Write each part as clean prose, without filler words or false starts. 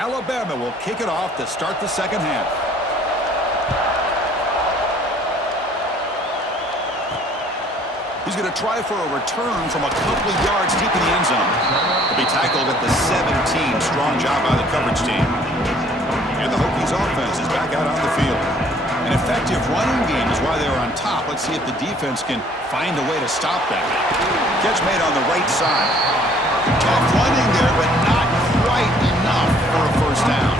Alabama will kick it off to start the second half. He's going to try for a return from a couple of yards deep in the end zone. He'll be tackled at the 17. Strong job by the coverage team. And the Hokies offense is back out on the field. An effective running game is why they're on top. Let's see if the defense can find a way to stop that. Catch made on the right side. Tough running there, but not quite enough for a first down.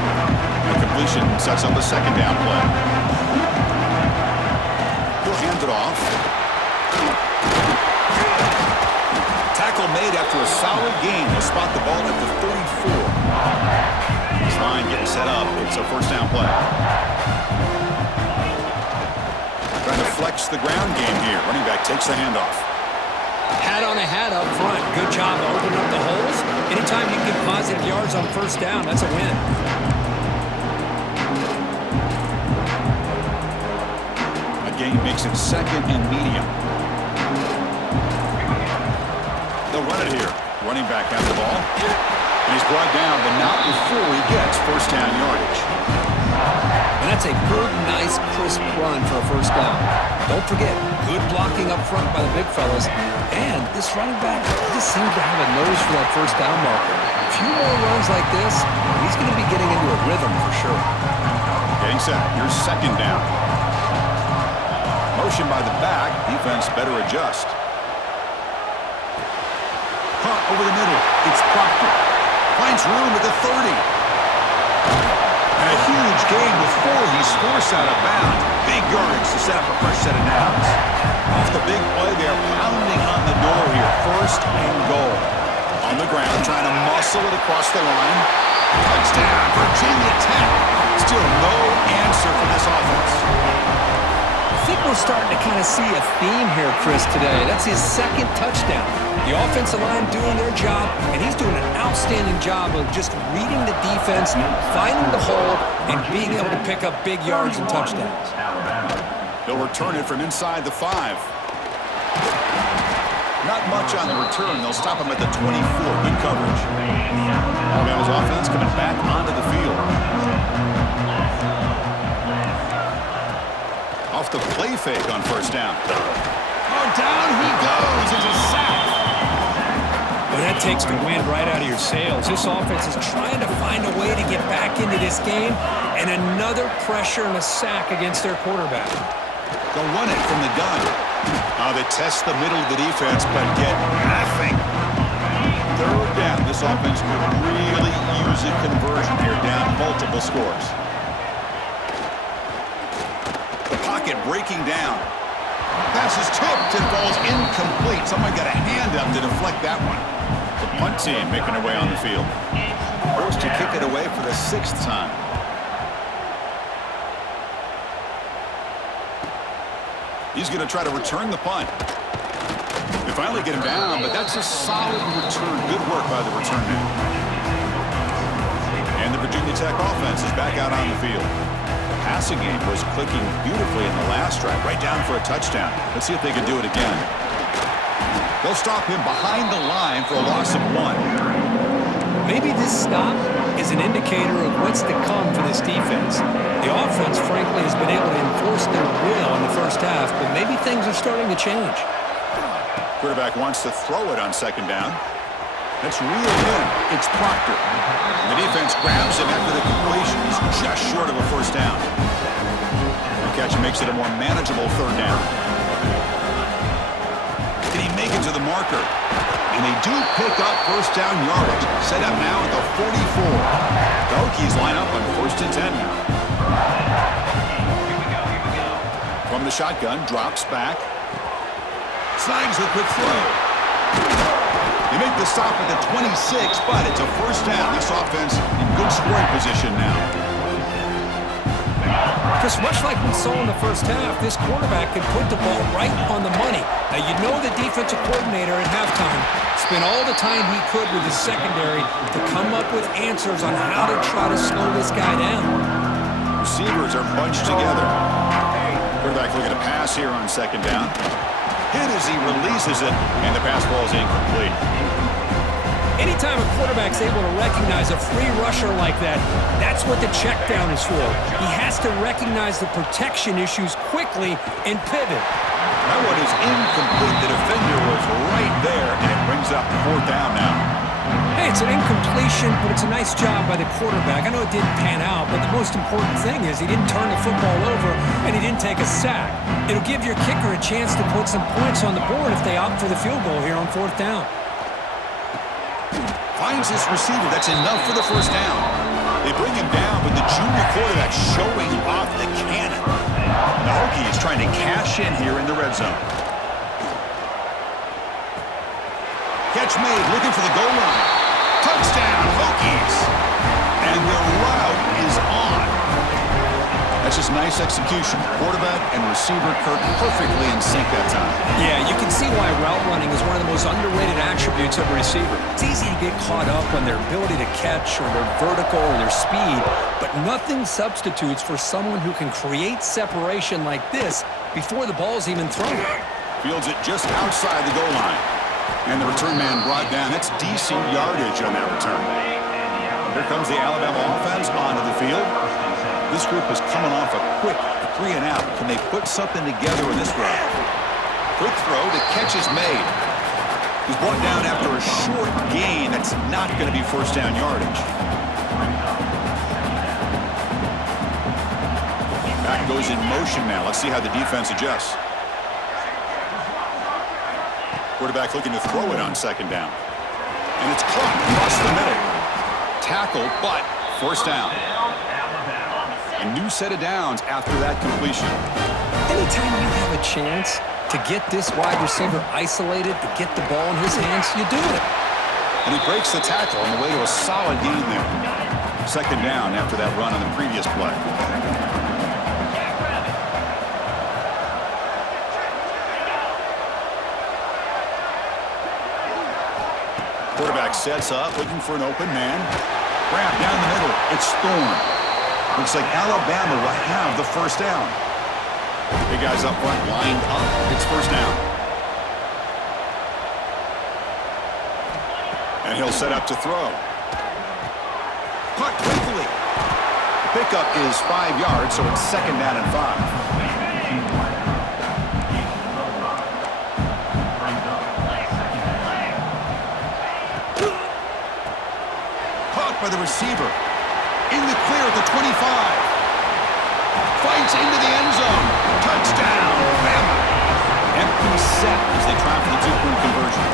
The completion sets up a second down play. He'll hand it off. Tackle made after a solid gain. They'll spot the ball at the 34. This line getting set up. It's a first down play. Trying to flex the ground game here. Running back takes the handoff. Hat on a hat up front. Good job to open up the holes. Anytime you get positive yards on first down, that's a win. A gain makes it second and medium. They'll run it here. Running back has the ball. And he's brought down, but not before he gets first down yardage. And that's a good, nice, crisp run for a first down. Don't forget, good blocking up front by the big fellas. And this running back just seems to have a nose for that first down marker. A few more runs like this, and he's going to be getting into a rhythm for sure. Getting set. Here's second down. Motion by the back. Defense better adjust. Hunt over the middle. It's Proctor. Finds room at the 30. And a huge gain before he's forced out of bounds. Big yardage to set up a fresh set of downs. Off the big play, they're pounding on the door here. First and goal. On the ground, trying to muscle it across the line. Touchdown, Virginia Tech. Still no answer for this offense. I think we're starting to kind of see a theme here, Chris, today. That's his second touchdown. The offensive line doing their job, and he's doing an outstanding job of just reading the defense, finding the hole, and being able to pick up big yards and touchdowns. They'll return it from inside the 5. Not much on the return. They'll stop him at the 24. Good coverage. Alabama's offense coming back onto the field. Off the play fake on first down. Oh, down he goes. It's a sack. Well, that takes the wind right out of your sails. This offense is trying to find a way to get back into this game, and another pressure and a sack against their quarterback. They'll run it from the gun. They test the middle of the defense, but get nothing. Third down. This offense could really use a conversion here, down multiple scores. The pocket breaking down. Pass is tipped and falls incomplete. Someone got a hand up to deflect that one. The punt team making their way on the field. Forced to kick it away for the 6th time. He's going to try to return the punt. They finally get him down, but that's a solid return. Good work by the return man. And the Virginia Tech offense is back out on the field. The passing game was clicking beautifully in the last drive, right down for a touchdown. Let's see if they can do it again. They'll stop him behind the line for a loss of 1. Maybe this stop is an indicator of what's to come for this defense. The offense, frankly, has been able to enforce their will in the first half, but maybe things are starting to change. Quarterback wants to throw it on second down. That's reeled in. It's Proctor. The defense grabs him after the completion. He's just short of a first down. The catch makes it a more manageable third down. Can he make it to the marker? And they do pick up first down yardage. Set up now at the 44. The Hokies line up on 1st and 10 now. From the shotgun, drops back. Snags a quick throw. They make the stop at the 26, but it's a first down. This offense in good scoring position now. Chris, much like we saw in the first half, this quarterback can put the ball right on the money. Now, you know the defensive coordinator at halftime spent all the time he could with his secondary to come up with answers on how to try to slow this guy down. Receivers are bunched together. Quarterback looking to pass here on second down. Hit as he releases it, and the pass ball is incomplete. Anytime a quarterback's able to recognize a free rusher like that, that's what the check down is for. He has to recognize the protection issues quickly and pivot. That one is incomplete. The defender was right there, and it brings up 4th down now. Hey, it's an incompletion, but it's a nice job by the quarterback. I know it didn't pan out, but the most important thing is he didn't turn the football over and he didn't take a sack. It'll give your kicker a chance to put some points on the board if they opt for the field goal here on 4th down. Finds his receiver. That's enough for the 1st down. They bring him down, but the junior quarterback showing off the cannon. The Hokie is trying to cash in here in the red zone. Catch made, looking for the goal line. Touchdown, Hokies! And the route is on. That's just nice execution. Quarterback and receiver Kirk perfectly in sync that time. Yeah, you can see why route running is one of the most underrated attributes of a receiver. It's easy to get caught up on their ability to catch or their vertical or their speed, but nothing substitutes for someone who can create separation like this before the ball's even thrown. Fields it just outside the goal line. And the return man brought down. That's decent yardage on that return. Here comes the Alabama offense onto the field. This group is coming off a quick 3 and out. Can they put something together in this drive? Quick throw. The catch is made. He's brought down after a short gain. That's not going to be 1st down yardage. Back goes in motion now. Let's see how the defense adjusts. Quarterback looking to throw it on 2nd down. And it's caught across the middle. Tackle, but 1st down. A new set of downs after that completion. Anytime you have a chance to get this wide receiver isolated, to get the ball in his hands, you do it. And he breaks the tackle on the way to a solid gain there. 2nd down after that run on the previous play. Quarterback sets up, looking for an open man. Wrap down the middle. It's Thorne. Looks like Alabama will have the 1st down. Big guys up front lined up. It's 1st down. And he'll set up to throw. Caught quickly. Pickup is 5 yards, so it's 2nd down and 5. By the receiver. In the clear at the 25. Fights into the end zone. Touchdown, Bama. Empty set as they try for the 2-point conversion.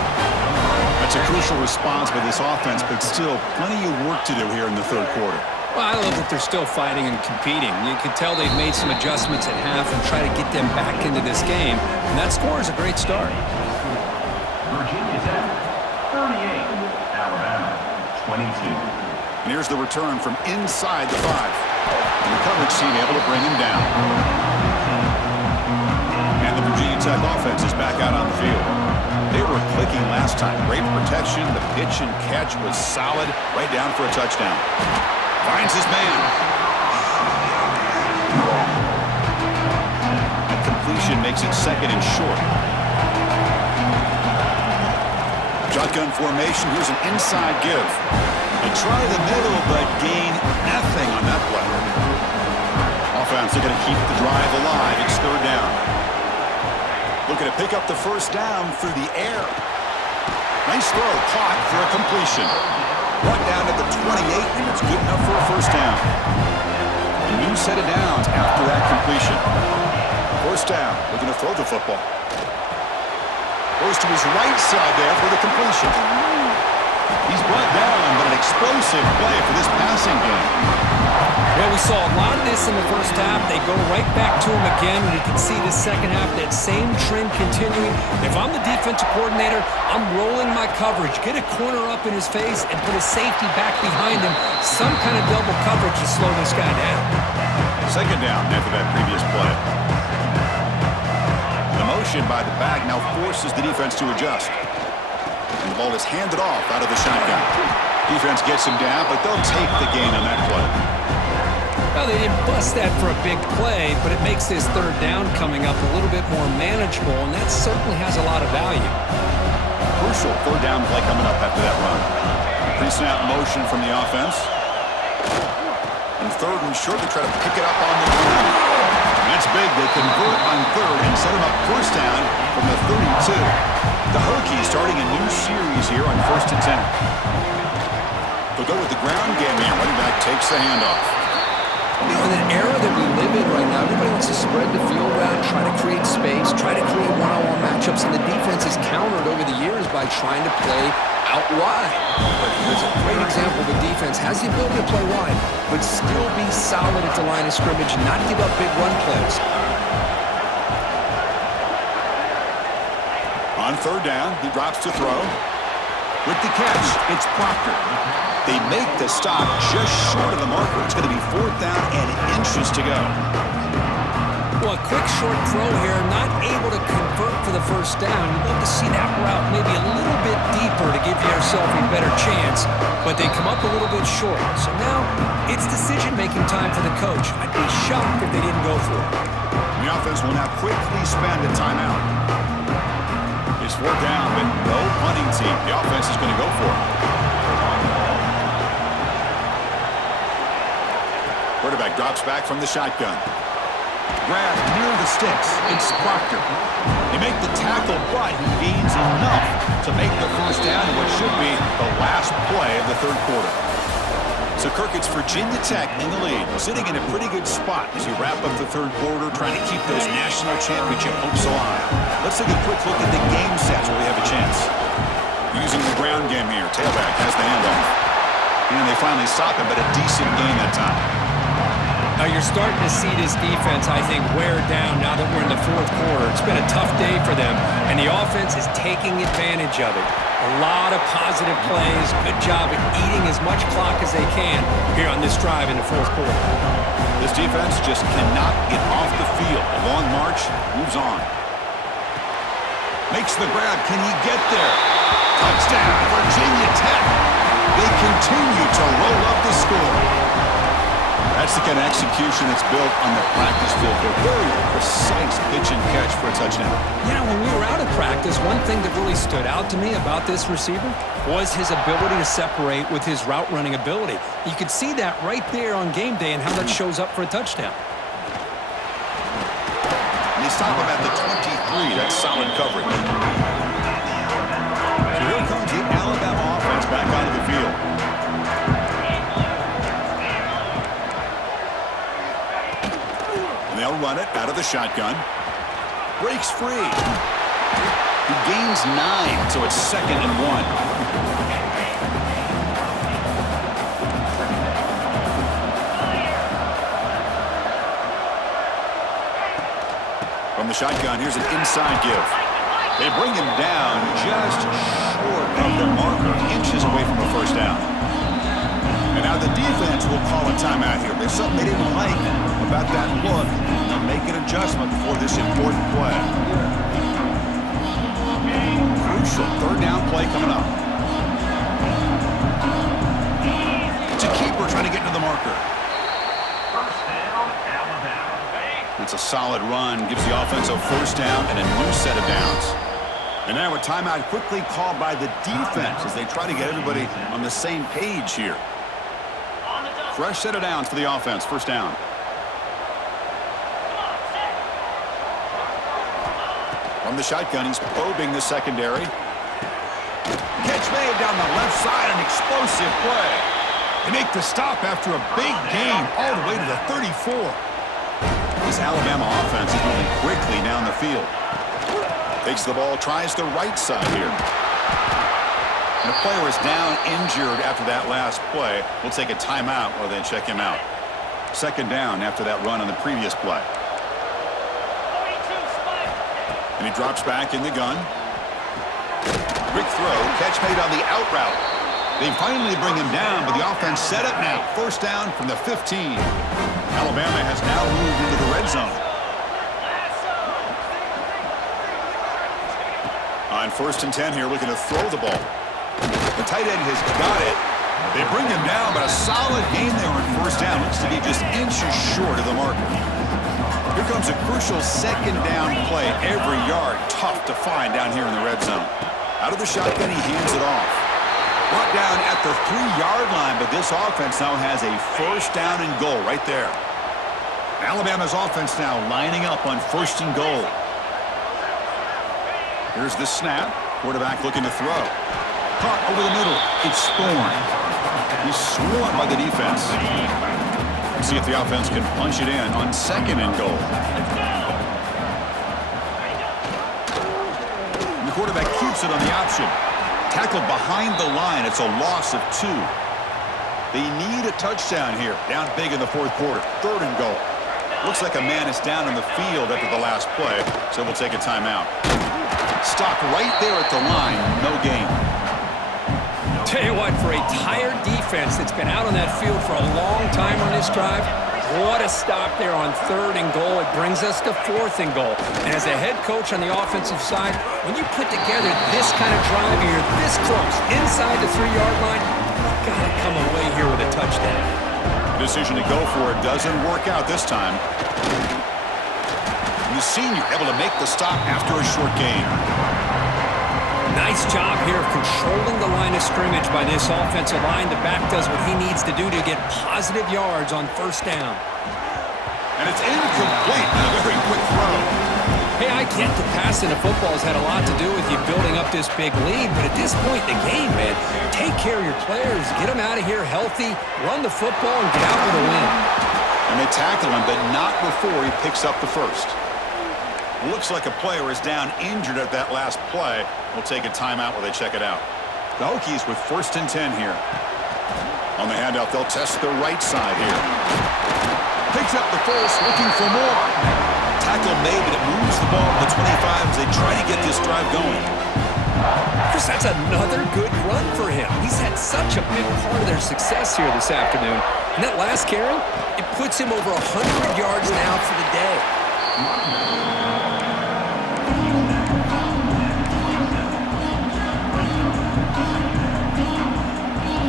That's a crucial response by this offense, but still plenty of work to do here in the 3rd quarter. Well, I love that they're still fighting and competing. You can tell they've made some adjustments at half and try to get them back into this game. And that score is a great start. Virginia Tech, 38. Alabama, 22. And here's the return from inside the 5. And the coverage team able to bring him down. And the Virginia Tech offense is back out on the field. They were clicking last time. Great protection. The pitch and catch was solid. Right down for a touchdown. Finds his man. That completion makes it 2nd and short. Shotgun formation. Here's an inside give. They try the middle, but gain nothing on that play. Offense looking to keep the drive alive. It's 3rd down. Looking to pick up the 1st down through the air. Nice throw, caught for a completion. Brought down at the 28, and it's good enough for a 1st down. A new set of downs after that completion. 1st down, looking to throw the football. Goes to his right side there for the completion. He's brought down, but an explosive play for this passing game. Well, we saw a lot of this in the 1st half. They go right back to him again. We can see the 2nd half, that same trend continuing. If I'm the defensive coordinator, I'm rolling my coverage. Get a corner up in his face and put a safety back behind him. Some kind of double coverage to slow this guy down. 2nd down after that previous play. The motion by the back now forces the defense to adjust. And the ball is handed off out of the shotgun. Defense gets him down, but they'll take the gain on that play. Well, they didn't bust that for a big play, but it makes this 3rd down coming up a little bit more manageable, and that certainly has a lot of value. Crucial 3rd down play coming up after that run. Pre-snap motion from the offense. And third and short, they try to pick it up on the ground. That's big. They convert on third and set him up first down from the 32. The Hokies starting a new series here on 1st and 10. They'll go with the ground game here. Running back takes the handoff. You know, in an era that we live in right now, everybody wants to spread the field around, try to create space, try to create one-on-one matchups, and the defense has countered over the years by trying to play out wide. But here's a great example. The defense has the ability to play wide, but still be solid at the line of scrimmage and not give up big run plays. On third down, he drops to throw. With the catch, it's Proctor. They make the stop just short of the marker. It's going to be 4th down and inches to go. Well, a quick short throw here, not able to convert for the first down. You'd love to see that route maybe a little bit deeper to give yourself a better chance, but they come up a little bit short. So now it's decision-making time for the coach. I'd be shocked if they didn't go for it. The offense will now quickly spend a timeout. It's 4th down, but no punting team. The offense is going to go for it. Quarterback drops back from the shotgun. Grab near the sticks. It's Proctor. They make the tackle, but he gains enough to make the first down in what should be the last play of the third quarter. So, Kirk, it's Virginia Tech in the lead, sitting in a pretty good spot as you wrap up the third quarter, trying to keep those national championship hopes alive. Let's take a quick look at the game sets where we have a chance. Using the ground game here, tailback has the handoff. And they finally stop him, but a decent gain that time. Now you're starting to see this defense, I think, wear down now that we're in the fourth quarter. It's been a tough day for them, and the offense is taking advantage of it. A lot of positive plays. Good job at eating as much clock as they can here on this drive in the fourth quarter. This defense just cannot get off the field. A long march moves on. Makes the grab. Can he get there? Touchdown, Virginia Tech. They continue to roll up the score. That's the kind of execution that's built on the practice field. A very precise pitch and catch for a touchdown. Yeah, when we were out of practice, one thing that really stood out to me about this receiver was his ability to separate with his route running ability. You could see that right there on game day and how that shows up for a touchdown. And they stop him at the 23. That's solid coverage. So here comes the Alabama offense back onto the field. They'll run it out of the shotgun. Breaks free. He gains 9, so it's 2nd and 1. From the shotgun, here's an inside give. They bring him down just short of the marker, inches away from a first down. And now the defense will call a timeout here. There's something they didn't like about that look. They'll make an adjustment before this important play. Crucial 3rd down play coming up. It's a keeper trying to get to the marker. First down, Alabama. It's a solid run. Gives the offense a first down and a new set of downs. And now a timeout quickly called by the defense as they try to get everybody on the same page here. Fresh set of downs for the offense. First down. From the shotgun, he's probing the secondary. Catch made down the left side, an explosive play. They make the stop after a big gain all the way to the 34. This Alabama offense is moving quickly down the field. Takes the ball, tries the right side here. And the player is down injured after that last play. We'll take a timeout while they check him out. 2nd down after that run on the previous play. And he drops back in the gun. Quick throw, catch made on the out route. They finally bring him down, but the offense set up now. First down from the 15. Alabama has now moved into the red zone. On 1st and 10 here, looking to throw the ball. The tight end has got it. They bring him down, but a solid gain there on first down. Looks to be just inches short of the marker. Here comes a crucial 2nd down play. Every yard tough to find down here in the red zone. Out of the shotgun, he hands it off. Brought down at the 3-yard line, but this offense now has a first down and goal right there. Alabama's offense now lining up on first and goal. Here's the snap. Quarterback looking to throw. Caught over the middle. It's Thorne. He's swarmed by the defense. Let's see if the offense can punch it in on second and goal. And the quarterback keeps it on the option. Tackled behind the line. It's a loss of 2. They need a touchdown here. Down big in the fourth quarter. Third and goal. Looks like a man is down on the field after the last play, so we'll take a timeout. Stop right there at the line. No gain. Tell you what, for a tired defense that's been out on that field for a long time on this drive, what a stop there on third and goal. It brings us to fourth and goal. And as a head coach on the offensive side, when you put together this kind of drive here, this close, inside the 3-yard line, you've got to come away here with a touchdown. The decision to go for it doesn't work out this time. And the senior able to make the stop after a short gain. Nice job here of controlling the line of scrimmage by this offensive line. The back does what he needs to do to get positive yards on first down. And it's incomplete. A very quick throw. Hey, I get the passing of football has had a lot to do with you building up this big lead, but at this point in the game, man, take care of your players. Get them out of here healthy, run the football, and get out with a win. And they tackle him, but not before he picks up the first. Looks like a player is down injured at that last play. We'll take a timeout while they check it out. The Hokies with first and 10 here. On the handoff, they'll test the right side here. Picks up the first, looking for more. Tackle made, but it moves the ball to the 25 as they try to get this drive going. Chris, that's another good run for him. He's had such a big part of their success here this afternoon. And that last carry, it puts him over 100 yards now for the day.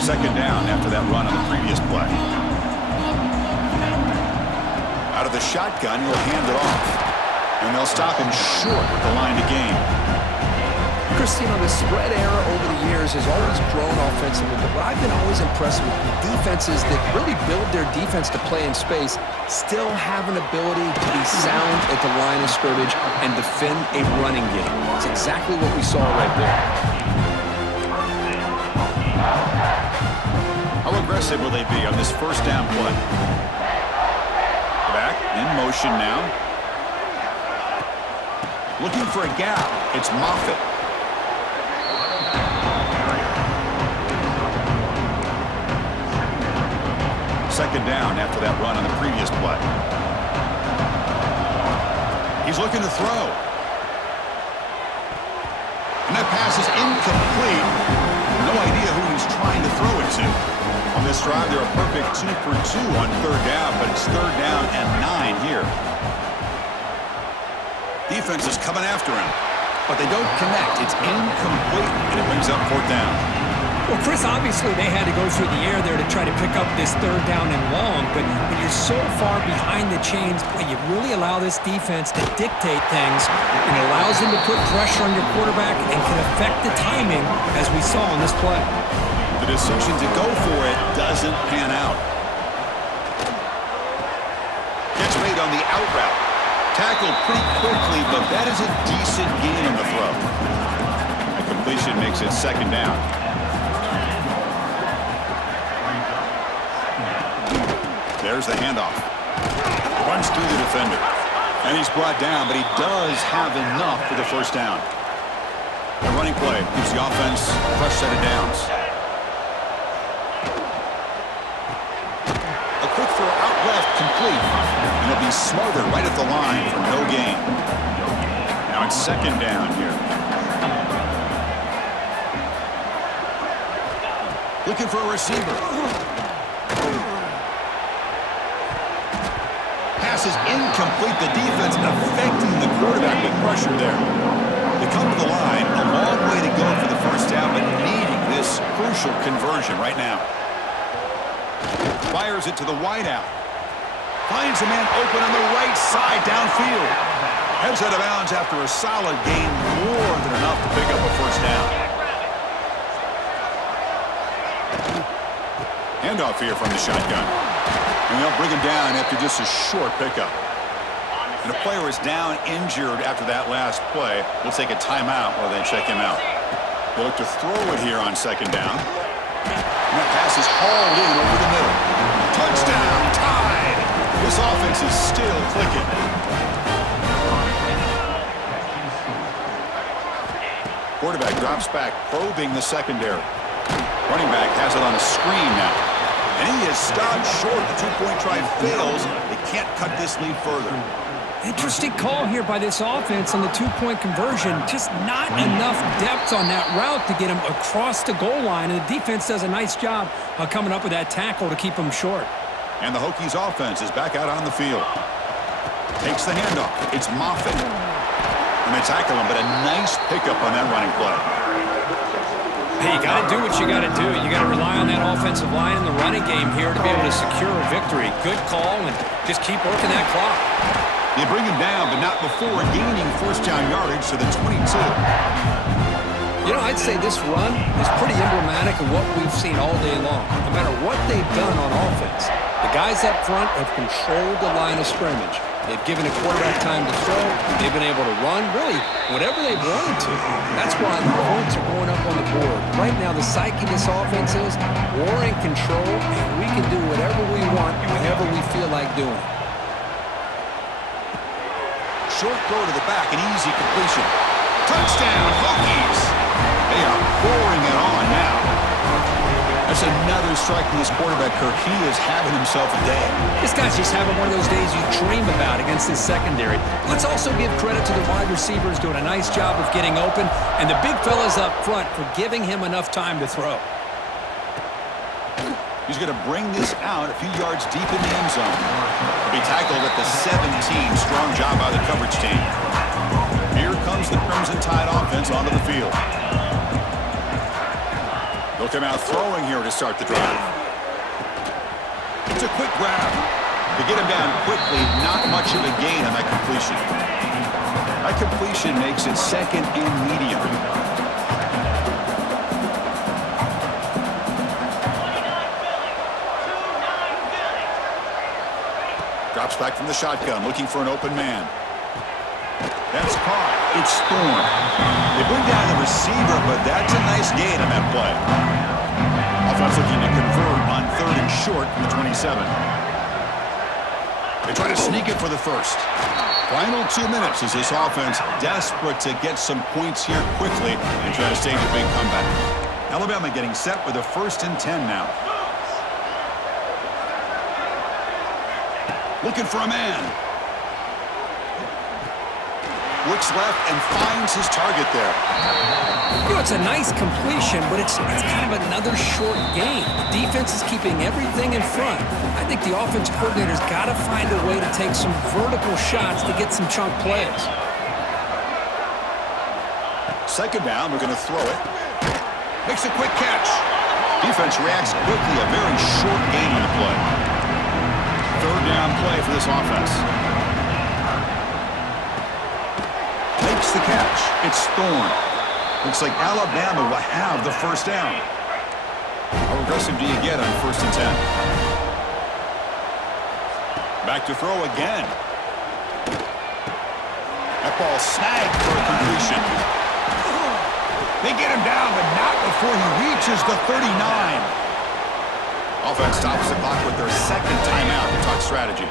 Second down after that run on the previous play. Out of the shotgun, he'll hand it off. And they'll stop him short with the line to gain. Christine, the spread era over the years has always grown offensively, but what I've been always impressed with defenses that really build their defense to play in space still have an ability to be sound at the line of scrimmage and defend a running game. It's exactly what we saw right there. How aggressive will they be on this first down play? Back in motion now. Looking for a gap. It's Moffitt. Second down after that run on the previous play. He's looking to throw. And that pass is incomplete. No idea who he's trying to throw it to. On this drive, they're a perfect 2 for 2 on third down, but it's third down and 9 here. Defense is coming after him, but they don't connect. It's incomplete, and it brings up fourth down. Well, Chris, obviously they had to go through the air there to try to pick up this third down and long, but when you're so far behind the chains, boy, you really allow this defense to dictate things, and it allows them to put pressure on your quarterback and can affect the timing, as we saw on this play. The decision to go for it doesn't pan out. Catch made on the out route. Tackled pretty quickly, but that is a decent gain on the throw. A completion makes it second down. There's the handoff. Runs through the defender. And he's brought down, but he does have enough for the first down. The running play gives the offense a fresh set of downs. A quick throw out left, complete. And it'll be smothered right at the line for no gain. Now it's second down here. Looking for a receiver. Pass is incomplete. The defense affecting the quarterback with pressure there. They come to the line, a long way to go for the first down, but needing this crucial conversion right now. Fires it to the wideout. Finds a man open on the right side downfield. Heads out of bounds after a solid gain, more than enough to pick up a first down. Handoff here from the shotgun. And they'll bring him down after just a short pickup. And a player is down injured after that last play. We'll take a timeout while they check him out. They look to throw it here on second down. And that pass is hauled in over the middle. Touchdown, tied. This offense is still clicking. Quarterback drops back, probing the secondary. Running back has it on a screen now. And he is stopped short. The two-point try fails. They can't cut this lead further. Interesting call here by this offense on the two-point conversion. Just not enough depth on that route to get him across the goal line. And the defense does a nice job of coming up with that tackle to keep him short. And the Hokies offense is back out on the field. Takes the handoff. It's Moffitt. And they tackle him, but a nice pickup on that running play. Hey, you got to do what you got to do. You got to rely on that offensive line in the running game here to be able to secure a victory. Good call, and just keep working that clock. They bring him down, but not before gaining first down yardage to the 22. You know, I'd say this run is pretty emblematic of what we've seen all day long. No matter what they've done on offense, the guys up front have controlled the line of scrimmage. They've given a quarterback time to throw. They've been able to run, really, whatever they've wanted to. That's why the points are going up on the board. Right now, the psyche of this offense is we're in control, and we can do whatever we want whenever we feel like doing it. Short throw to the back, an easy completion. Touchdown, Hokies! They are pouring it on now. That's another strike from this quarterback, Kirk. He is having himself a day. This guy's just having one of those days you dream about against this secondary. Let's also give credit to the wide receivers doing a nice job of getting open, and the big fellas up front for giving him enough time to throw. He's going to bring this out a few yards deep in the end zone. He'll be tackled at the 17. Strong job by the coverage team. Here comes the Crimson Tide offense onto the field. They'll come out throwing here to start the drive. It's a quick grab. To get him down quickly, not much of a gain on that completion. That completion makes it second and medium. Drops back from the shotgun, looking for an open man. That's caught. It's Thorne. They bring down the receiver, but that's a nice gain on that play. Offense looking to convert on third and short from the 27. They try to sneak it for the first. Final 2 minutes as this offense desperate to get some points here quickly and try to stage a big comeback. Alabama getting set with a 1st and 10 now. Looking for a man. Looks left and finds his target there. You know, it's a nice completion, but it's kind of another short game. The defense is keeping everything in front. I think the offensive coordinator's got to find a way to take some vertical shots to get some chunk plays. Second down, we're going to throw it. Makes a quick catch. Defense reacts quickly, a very short gain on the play. Third down play for this offense. Makes the catch. It's Thorne. Looks like Alabama will have the first down. How aggressive do you get on 1st and 10? Back to throw again. That ball snagged for a completion. They get him down, but not before he reaches the 39. Offense stops the clock with their second timeout to talk strategy.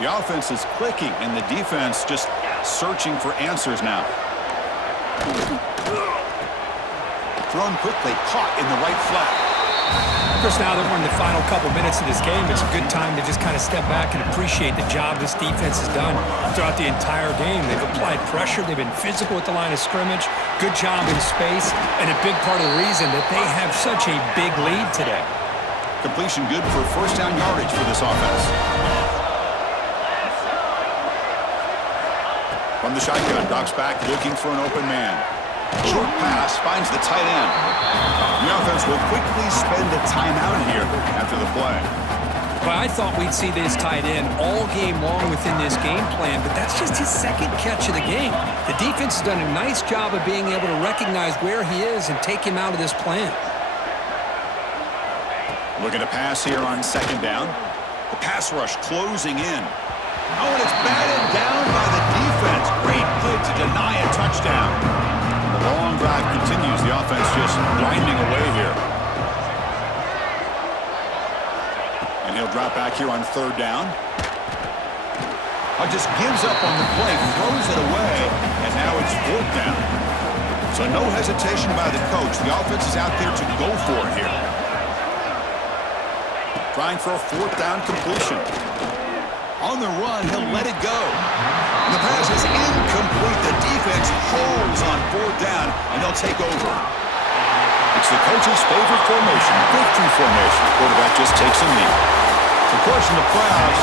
The offense is clicking, and the defense just searching for answers now. Thrown quickly, caught in the right flat. Of course, now that we're in the final couple minutes of this game, it's a good time to just kind of step back and appreciate the job this defense has done throughout the entire game. They've applied pressure. They've been physical at the line of scrimmage. Good job in space, and a big part of the reason that they have such a big lead today. Completion good for first down yardage for this offense. From the shotgun, drops back, looking for an open man. Short pass, finds the tight end. The offense will quickly spend a timeout here after the play. Well, I thought we'd see this tight end all game long within this game plan, but that's just his second catch of the game. The defense has done a nice job of being able to recognize where he is and take him out of this plan. Looking to pass here on second down. The pass rush closing in. Oh, and it's batted down by the defense. Great play to deny a touchdown. The long drive continues. The offense just grinding away here. And he'll drop back here on third down. Just gives up on the play, throws it away, and now it's fourth down. So no hesitation by the coach. The offense is out there to go for it here. Trying for a fourth down completion. On the run, he'll let it go. The pass is incomplete. The defense holds on fourth down, and they'll take over. It's the coach's favorite formation, victory formation. The quarterback just takes a knee. Of course, in the playoffs,